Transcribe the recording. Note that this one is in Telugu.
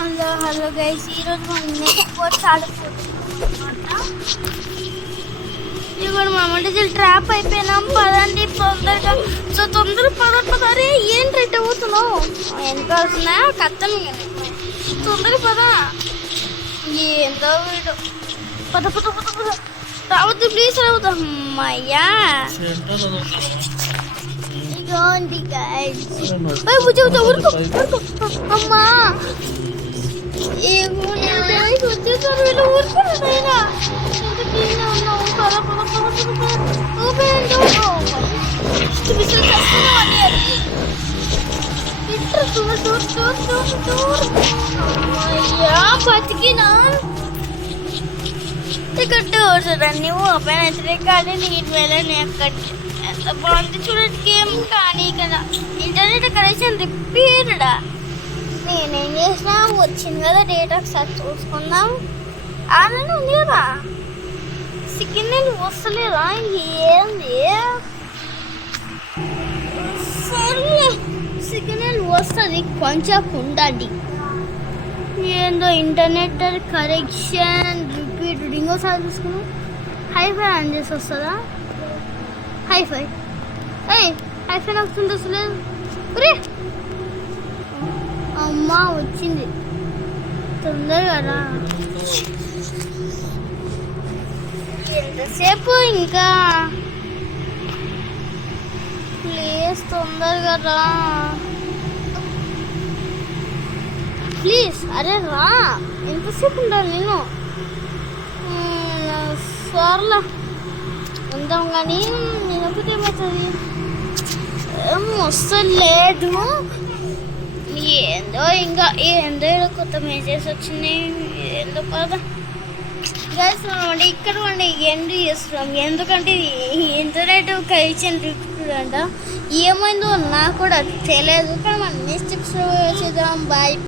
హలో హలో గైస్, ఈరోజు మనం నెక్స్ట్ ఆడిపోతున్నాం. ఇప్పుడు మనం అంటే ట్రాప్ అయిపోయినాం. పదండి తొందరగా. సో పదరే ఏంటి రేట్ అవుతున్నావు ఎంత వస్తున్నా కత్తను తొందరగా ఏందో వీడు. పద పద పద పద రావద్దు ప్లీజ్ రావద్దు. అమ్మయ్యా ఇగోండి గైస్. అమ్మా ఏమో నేను వచ్చేసారు వీళ్ళు ఊరుకున్నాను. అయినా ఎంత క్లీన్గా ఉన్నావు. పద పద పద పద ఓపెన్ అమ్మయ్యా బతికినా. ఇక్కడ డోర్స్ అన్నీ ఓపెన్ అయితే కానీ నీటి వేళ ఎక్కడికి ఎంత బాగుంది చూడండి గేమ్. కానీ ఇక్కడ ఇంటర్నెట్ కనెక్షన్ రిపీటెడా. నేనేం చేసినా వచ్చింది కదా డేటా ఒకసారి చూసుకుందాం. ఆన్లైన్ ఉంది కదా, సిగ్నల్ వస్తలేదా ఏంది? సరే సిగ్నల్ వస్తుంది, కొంచెం ఉండండి. ఏందో ఇంటర్నెట్ కనెక్షన్ రిపీట్ ఇంకోసారి చూసుకున్నాం. హైఫై ఆన్ చేసి వస్తుందా? హైఫై హైఫై వస్తుంది అసలు. అమ్మా వచ్చింది, తొందరగా రా. ఎంతసేపు ఇంకా? ప్లీజ్ తొందరగా రా ప్లీజ్. అరే రా, ఎంతసేపు ఉండాలి నేను? సర్లా ఉందాం కానీ నేను ఒకటి ఏమవుతుంది వస్తలేదు. ఏందో ఇంకా ఏందో కొత్త మెసేజ్ వచ్చింది. ఏందో పద గైస్ మనం ఇక్కడ ఉండి ఎండ్ చేస్తున్నాం. ఎందుకంటే ఇంటర్నెట్ కనెక్షన్ అంట. ఏమైందో నాకు కూడా తెలియదు. కానీ మనం నెక్స్ట్ చేద్దాం. బాయ్.